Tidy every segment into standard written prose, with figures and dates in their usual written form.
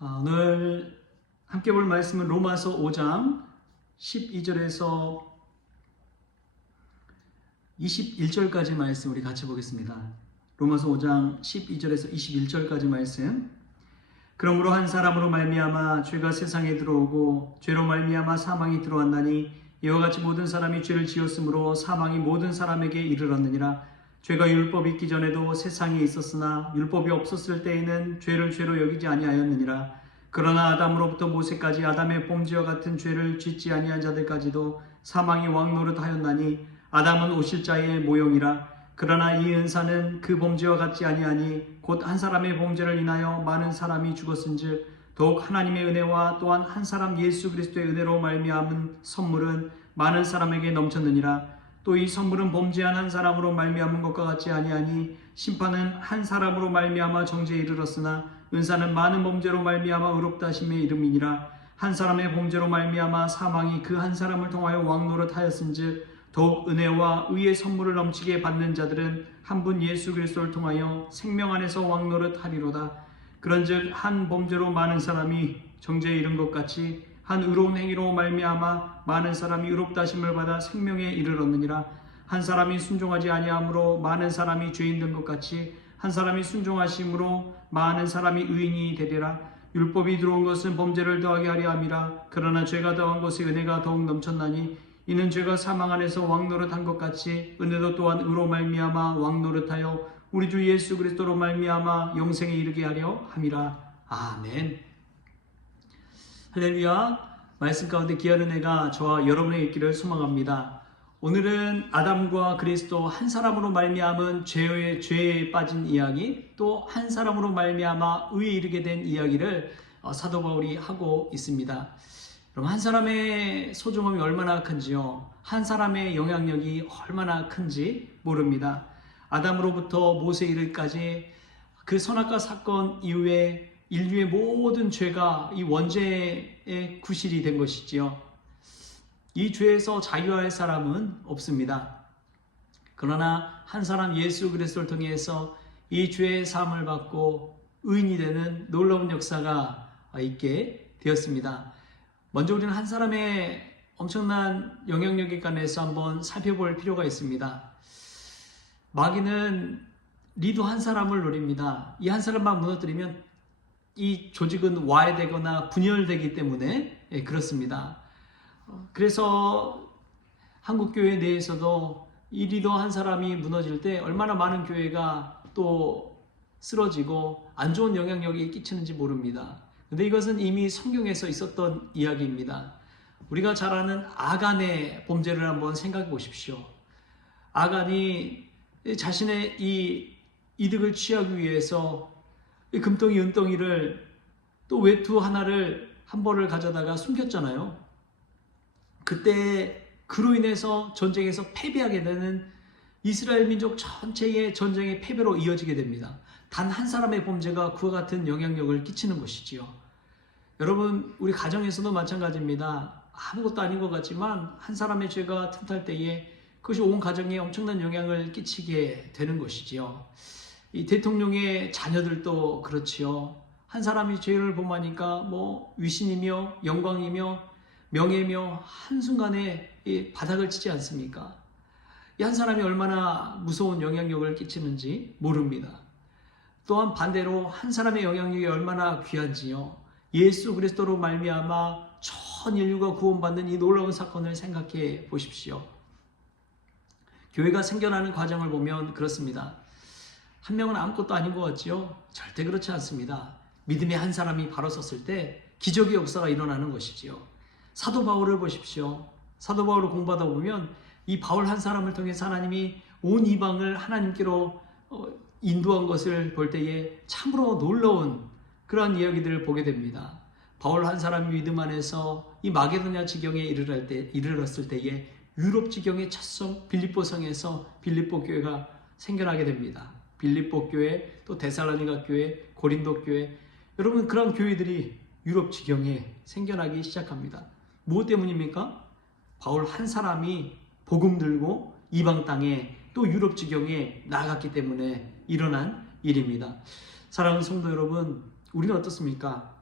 오늘 함께 볼 말씀은 로마서 5장 12절에서 21절까지 말씀 우리 같이 보겠습니다. 로마서 5장 12절에서 21절까지 말씀. 그러므로 한 사람으로 말미암아 죄가 세상에 들어오고 죄로 말미암아 사망이 들어왔나니 이와 같이 모든 사람이 죄를 지었으므로 사망이 모든 사람에게 이르렀느니라. 죄가 율법이 있기 전에도 세상에 있었으나 율법이 없었을 때에는 죄를 죄로 여기지 아니하였느니라. 그러나 아담으로부터 모세까지 아담의 범죄와 같은 죄를 짓지 아니한 자들까지도 사망이 왕노릇하였나니 아담은 오실자의 모형이라. 그러나 이 은사는 그 범죄와 같지 아니하니 곧 한 사람의 범죄를 인하여 많은 사람이 죽었은즉 더욱 하나님의 은혜와 또한 한 사람 예수 그리스도의 은혜로 말미암은 선물은 많은 사람에게 넘쳤느니라. 또 이 선물은 범죄한 한 사람으로 말미암은 것과 같지 아니하니 심판은 한 사람으로 말미암아 정죄에 이르렀으나 은사는 많은 범죄로 말미암아 의롭다 하심에 이름이니라. 한 사람의 범죄로 말미암아 사망이 그 한 사람을 통하여 왕노릇하였은즉 더욱 은혜와 의의 선물을 넘치게 받는 자들은 한 분 예수 그리스도를 통하여 생명 안에서 왕노릇하리로다. 그런즉 한 범죄로 많은 사람이 정죄에 이른 것 같이 한 의로운 행위로 말미암아 많은 사람이 의롭다 하심을 받아 생명에 이르렀느니라. 한 사람이 순종하지 아니함으로 많은 사람이 죄인 된 것 같이 한 사람이 순종하심으로 많은 사람이 의인이 되리라. 율법이 들어온 것은 범죄를 더하게 하려 함이라. 그러나 죄가 더한 것에 은혜가 더욱 넘쳤나니 이는 죄가 사망 안에서 왕노릇한 것 같이 은혜도 또한 의로 말미암아 왕노릇하여 우리 주 예수 그리스도로 말미암아 영생에 이르게 하려 함이라. 아멘. 할렐루야. 말씀 가운데 귀한 은혜가 저와 여러분의 있기를 소망합니다. 오늘은 아담과 그리스도 한 사람으로 말미암은 죄에 빠진 이야기, 또 한 사람으로 말미암아 의에 이르게 된 이야기를 사도 바울이 하고 있습니다. 그럼 한 사람의 소중함이 얼마나 큰지요, 한 사람의 영향력이 얼마나 큰지 모릅니다. 아담으로부터 모세 이르기까지 그 선악과 사건 이후에 인류의 모든 죄가 이 원죄의 구실이 된 것이지요. 이 죄에서 자유할 사람은 없습니다. 그러나 한 사람 예수 그리스도를 통해서 이 죄의 사함을 받고 의인이 되는 놀라운 역사가 있게 되었습니다. 먼저 우리는 한 사람의 엄청난 영향력에 관해서 한번 살펴볼 필요가 있습니다. 마귀는 리더 한 사람을 노립니다. 이 한 사람만 무너뜨리면 이 조직은 와해되거나 분열되기 때문에 그렇습니다. 그래서 한국교회 내에서도 이 리더 한 사람이 무너질 때 얼마나 많은 교회가 또 쓰러지고 안 좋은 영향력이 끼치는지 모릅니다. 근데 이것은 이미 성경에서 있었던 이야기입니다. 우리가 잘 아는 아간의 범죄를 한번 생각해 보십시오. 아간이 자신의 이 이득을 취하기 위해서 이 금덩이 은덩이를 또 외투 하나를 한 벌을 가져다가 숨겼잖아요. 그때 그로 인해서 전쟁에서 패배하게 되는 이스라엘 민족 전체의 전쟁의 패배로 이어지게 됩니다. 단 한 사람의 범죄가 그와 같은 영향력을 끼치는 것이지요. 여러분, 우리 가정에서도 마찬가지입니다. 아무것도 아닌 것 같지만 한 사람의 죄가 틈탈 때에 그것이 온 가정에 엄청난 영향을 끼치게 되는 것이지요. 이 대통령의 자녀들도 그렇지요. 한 사람이 죄를 범하니까 위신이며 영광이며 명예며 한순간에 이 바닥을 치지 않습니까? 이 한 사람이 얼마나 무서운 영향력을 끼치는지 모릅니다. 또한 반대로 한 사람의 영향력이 얼마나 귀한지요. 예수 그리스도로 말미암아 전 인류가 구원받는 이 놀라운 사건을 생각해 보십시오. 교회가 생겨나는 과정을 보면 그렇습니다. 한 명은 아무것도 아닌 것 같지요? 절대 그렇지 않습니다. 믿음의 한 사람이 바로 섰을 때 기적의 역사가 일어나는 것이지요. 사도 바울을 보십시오. 사도 바울을 공부하다 보면 이 바울 한 사람을 통해서 하나님이 온 이방을 하나님께로 인도한 것을 볼 때에 참으로 놀라운 그런 이야기들을 보게 됩니다. 바울 한 사람이 믿음 안에서 이 마게도냐 지경에 이르렀을 때에 유럽 지경의 첫 성 빌립보 성에서 빌립보 교회가 생겨나게 됩니다. 빌립보 교회, 또 데살로니가 교회, 고린도 교회, 여러분 그런 교회들이 유럽 지경에 생겨나기 시작합니다. 무엇 때문입니까? 바울 한 사람이 복음 들고 이방 땅에 또 유럽 지경에 나아갔기 때문에 일어난 일입니다. 사랑하는 성도 여러분, 우리는 어떻습니까?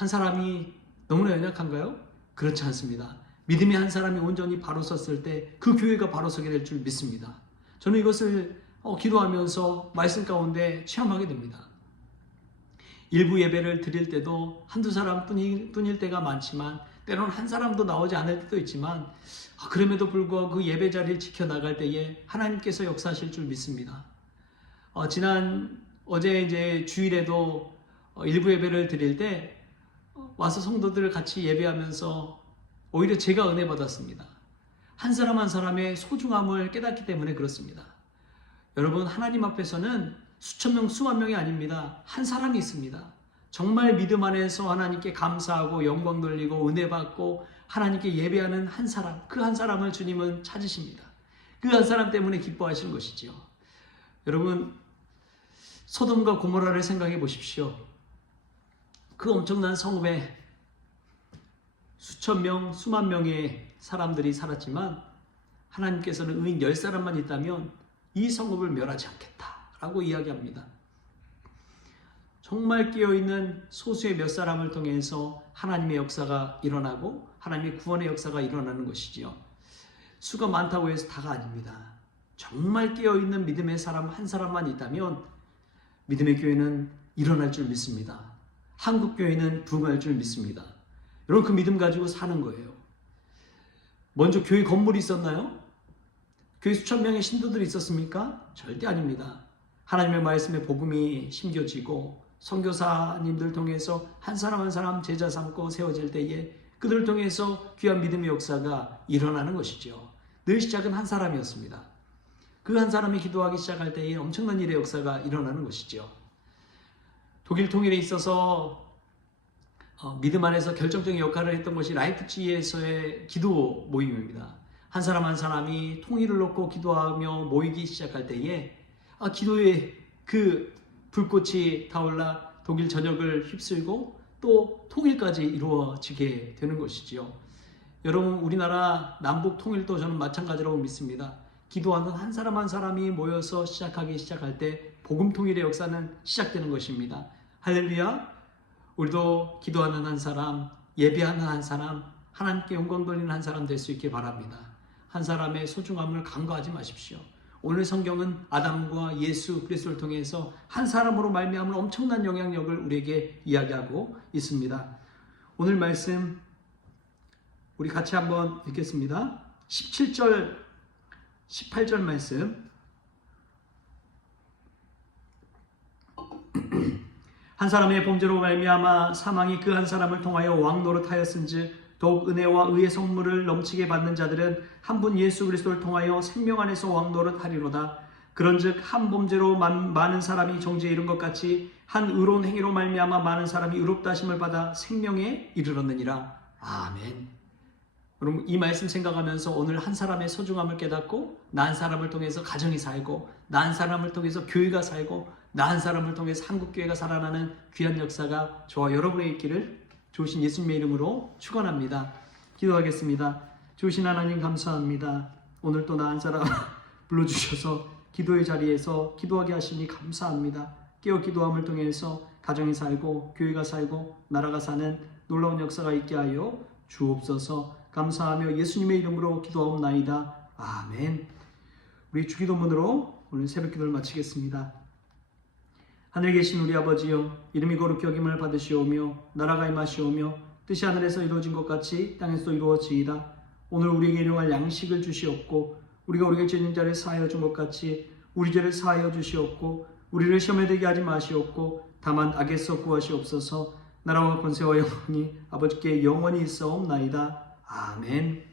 한 사람이 너무나 연약한가요? 그렇지 않습니다. 믿음의 한 사람이 온전히 바로 섰을 때 그 교회가 바로 서게 될 줄 믿습니다. 저는 이것을 기도하면서 말씀 가운데 체험하게 됩니다. 일부 예배를 드릴 때도 한두 사람 뿐일 때가 많지만 때로는 한 사람도 나오지 않을 때도 있지만 그럼에도 불구하고 그 예배 자리를 지켜나갈 때에 하나님께서 역사하실 줄 믿습니다. 어제 이제 주일에도 일부 예배를 드릴 때 와서 성도들 같이 예배하면서 오히려 제가 은혜 받았습니다. 한 사람 한 사람의 소중함을 깨닫기 때문에 그렇습니다. 여러분, 하나님 앞에서는 수천 명, 수만 명이 아닙니다. 한 사람이 있습니다. 정말 믿음 안에서 하나님께 감사하고 영광 돌리고 은혜 받고 하나님께 예배하는 한 사람, 그 한 사람을 주님은 찾으십니다. 그 한 사람 때문에 기뻐하시는 것이지요. 여러분, 소돔과 고모라를 생각해 보십시오. 그 엄청난 성읍에 수천 명, 수만 명의 사람들이 살았지만 하나님께서는 의인 10사람만 있다면 이 성읍을 멸하지 않겠다라고 이야기합니다. 정말 깨어있는 소수의 몇 사람을 통해서 하나님의 역사가 일어나고 하나님의 구원의 역사가 일어나는 것이지요. 수가 많다고 해서 다가 아닙니다. 정말 깨어있는 믿음의 사람 한 사람만 있다면 믿음의 교회는 일어날 줄 믿습니다. 한국 교회는 부흥할 줄 믿습니다. 여러분, 그 믿음 가지고 사는 거예요. 먼저 교회 건물이 있었나요? 교회 수천 명의 신도들이 있었습니까? 절대 아닙니다. 하나님의 말씀에 복음이 심겨지고 선교사님들 통해서 한 사람 한 사람 제자 삼고 세워질 때에 그들을 통해서 귀한 믿음의 역사가 일어나는 것이죠. 늘 시작은 한 사람이었습니다. 그 한 사람이 기도하기 시작할 때에 엄청난 일의 역사가 일어나는 것이죠. 독일 통일에 있어서 믿음 안에서 결정적인 역할을 했던 것이 라이프치히에서의 기도 모임입니다. 한 사람 한 사람이 통일을 놓고 기도하며 모이기 시작할 때에 기도의 그 불꽃이 타올라 독일 전역을 휩쓸고 또 통일까지 이루어지게 되는 것이지요. 여러분, 우리나라 남북 통일도 저는 마찬가지라고 믿습니다. 기도하는 한 사람 한 사람이 모여서 시작할 때 복음 통일의 역사는 시작되는 것입니다. 할렐루야! 우리도 기도하는 한 사람, 예배하는 한 사람, 하나님께 영광 돌리는 한 사람 될 수 있길 바랍니다. 한 사람의 소중함을 간과하지 마십시오. 오늘 성경은 아담과 예수 그리스도를 통해서 한 사람으로 말미암은 엄청난 영향력을 우리에게 이야기하고 있습니다. 오늘 말씀 우리 같이 한번 읽겠습니다. 17절, 18절 말씀. 한 사람의 범죄로 말미암아 사망이 그 한 사람을 통하여 왕 노릇하였은즉 더욱 은혜와 의의 선물을 넘치게 받는 자들은 한 분 예수 그리스도를 통하여 생명 안에서 왕 노릇하리로다. 그런즉 한 범죄로 많은 사람이 정죄에 이른 것 같이 한 의로운 행위로 말미암아 많은 사람이 의롭다 하심을 받아 생명에 이르렀느니라. 아멘. 여러분, 이 말씀 생각하면서 오늘 한 사람의 소중함을 깨닫고 나 한 사람을 통해서 가정이 살고 나 한 사람을 통해서 교회가 살고 나 한 사람을 통해서 한국교회가 살아나는 귀한 역사가 저와 여러분의 있기를 주신 예수님의 이름으로 축원합니다. 기도하겠습니다. 주신 하나님 감사합니다. 오늘 또 나 한 사람 불러주셔서 기도의 자리에서 기도하게 하시니 감사합니다. 깨어 기도함을 통해서 가정이 살고 교회가 살고 나라가 사는 놀라운 역사가 있게 하여 주옵소서. 감사하며 예수님의 이름으로 기도하옵나이다. 아멘. 우리 주기도문으로 오늘 새벽 기도를 마치겠습니다. 하늘에 계신 우리 아버지여, 이름이 거룩히 여김을 받으시오며 나라가 임하시오며 뜻이 하늘에서 이루어진 것 같이 땅에서도 이루어지이다. 오늘 우리에게 일용할 양식을 주시옵고 우리가 우리에게 죄 있는 자를 사하여 준 것 같이 우리 죄를 사하여 주시옵고 우리를 시험에 들게 하지 마시옵고 다만 악에서 구하시옵소서. 나라와 권세와 영광이 아버지께 영원히 있사옵나이다. 아멘.